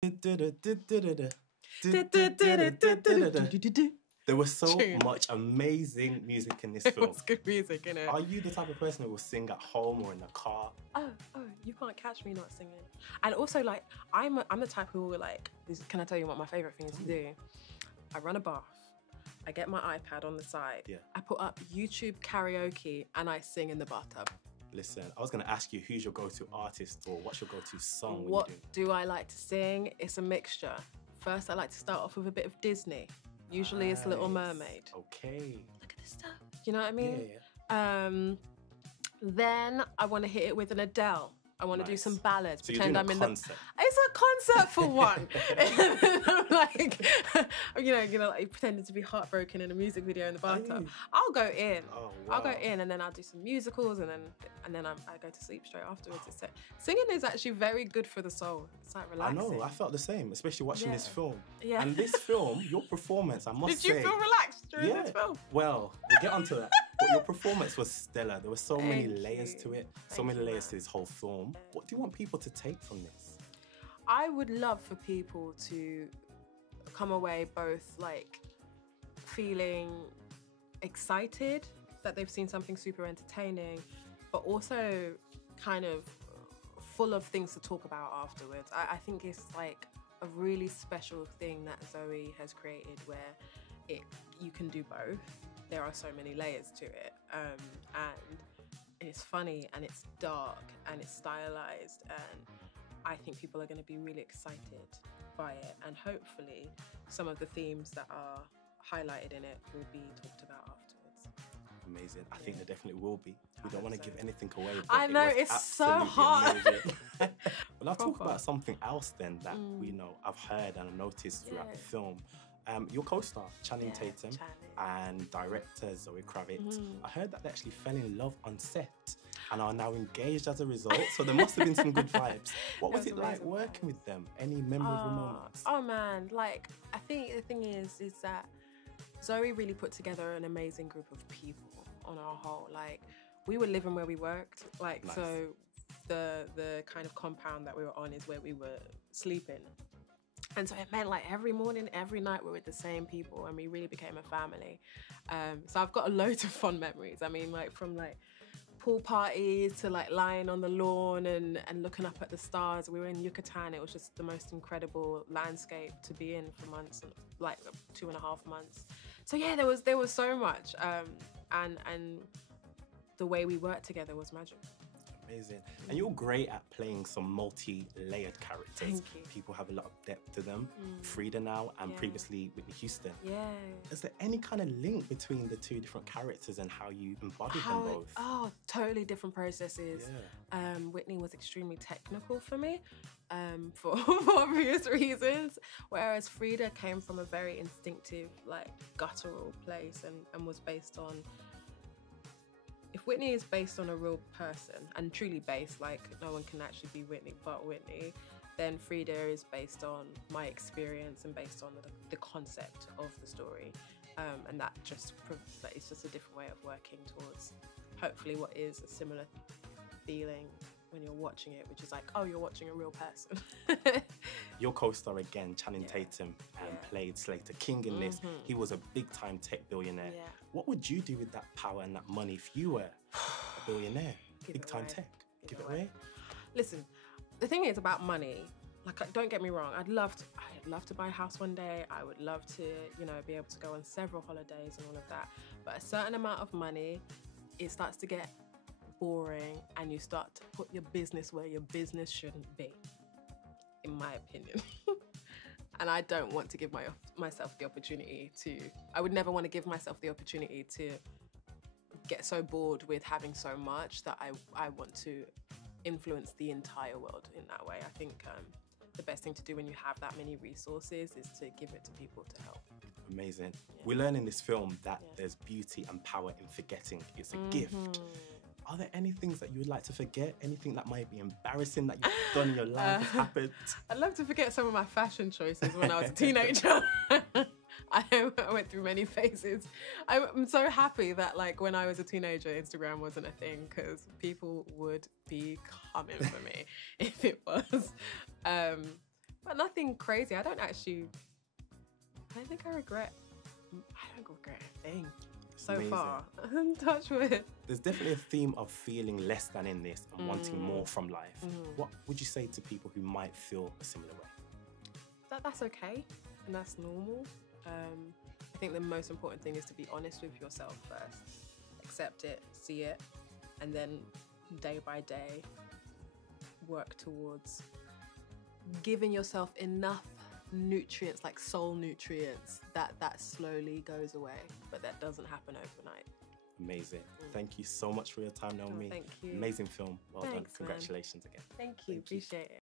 There was so much amazing music in this film. It was good music, innit? Are you the type of person who will sing at home or in the car? Oh, you can't catch me not singing. And also, like, I'm the type who will, like, can I tell you what my favourite thing is to do? I run a bath. I get my iPad on the side. Yeah. I put up YouTube karaoke and I sing in the bathtub. Listen, I was going to ask you who's your go-to artist or what's your go-to song? What do I like to sing? It's a mixture. First, I like to start off with a bit of Disney. Usually it's Little Mermaid. Okay. Look at this stuff. You know what I mean? Yeah. Then I want to hit it with an Adele. I want to do some ballads. So pretend I'm in concert. It's a concert for one. I'm like, like pretending to be heartbroken in a music video in the bathtub. I'll go in. Oh, wow. I'll go in, and then I'll do some musicals, and then I go to sleep straight afterwards. Singing is actually very good for the soul. It's like relaxing. I know. I felt the same, especially watching this film. Yeah. And this film, your performance, I must say. Did you feel relaxed during this film? Well, we'll get onto that. But your performance was stellar. There were so many layers to it, so many layers to this whole film. What do you want people to take from this? I would love for people to come away both like feeling excited that they've seen something super entertaining, but also kind of full of things to talk about afterwards. I think it's like a really special thing that Zoe has created where you can do both. There are so many layers to it, and it's funny and it's dark and it's stylized, and I think people are going to be really excited by it, and hopefully some of the themes that are highlighted in it will be talked about afterwards. Amazing. I think there definitely will be. We don't want to give anything away. I know, it's so hard. Well, I'll talk about something else then that we know I've heard and I've noticed throughout the film. Your co-star, Channing Tatum, and director Zoë Kravitz, I heard that they actually fell in love on set and are now engaged as a result, so there must have been some good vibes. What was it like working with them? Any memorable moments? Oh man, like, I think the thing is that Zoe really put together an amazing group of people on our whole. Like, we were living where we worked, like, nice. So the kind of compound that we were on is where we were sleeping. And so it meant like every morning, every night we're with the same people, and we really became a family. So I've got a load of fond memories. I mean, like from like pool parties to like lying on the lawn and looking up at the stars. We were in Yucatan. It was just the most incredible landscape to be in for months, like 2.5 months. So yeah, there was so much. And the way we worked together was magic. Amazing. And you're great at playing some multi-layered characters. Thank you. People have a lot of depth to them. Frida now, and previously Whitney Houston. Yeah. Is there any kind of link between the two different characters and how you embodied them both? Oh, totally different processes. Yeah. Whitney was extremely technical for me, for obvious reasons, whereas Frida came from a very instinctive, like guttural place and was based on. If Whitney is based on a real person, and truly based, like no one can actually be Whitney but Whitney, then Frida is based on my experience and based on the concept of the story. And that it's just a different way of working towards hopefully what is a similar feeling when you're watching it, which is like, oh, you're watching a real person. Your co-star again, Channing Tatum, played Slater King in this. He was a big-time tech billionaire. Yeah. What would you do with that power and that money if you were a billionaire? Big-time tech. Give it away. Listen, the thing is about money, like, don't get me wrong, I'd love to buy a house one day. I would love to, be able to go on several holidays and all of that. But a certain amount of money, it starts to get boring, and you start to put your business where your business shouldn't be, in my opinion. And I don't want to give myself the opportunity to, I would never want to give myself the opportunity to get so bored with having so much that I want to influence the entire world in that way. I think the best thing to do when you have that many resources is to give it to people to help. Amazing. Yeah. We learn in this film that there's beauty and power in forgetting. It's a gift. Are there any things that you would like to forget? Anything that might be embarrassing that you've done in your life has happened? I'd love to forget some of my fashion choices when I was a teenager. I went through many phases. I'm so happy that like when I was a teenager, Instagram wasn't a thing, because people would be coming for me if it was. But But nothing crazy. I don't think I regret a thing so Amazing. far. Touch wood. There's definitely a theme of feeling less than in this and wanting more from life. What would you say to people who might feel a similar way? That's okay, and that's normal. I think the most important thing is to be honest with yourself first. Accept it, see it, and then day by day work towards giving yourself enough nutrients, like soul nutrients, that slowly goes away, but that doesn't happen overnight. Amazing. Thank you so much for your time, Naomi. Thank you. Amazing film. Well done. Thanks, Congratulations again. Thank you. Appreciate it.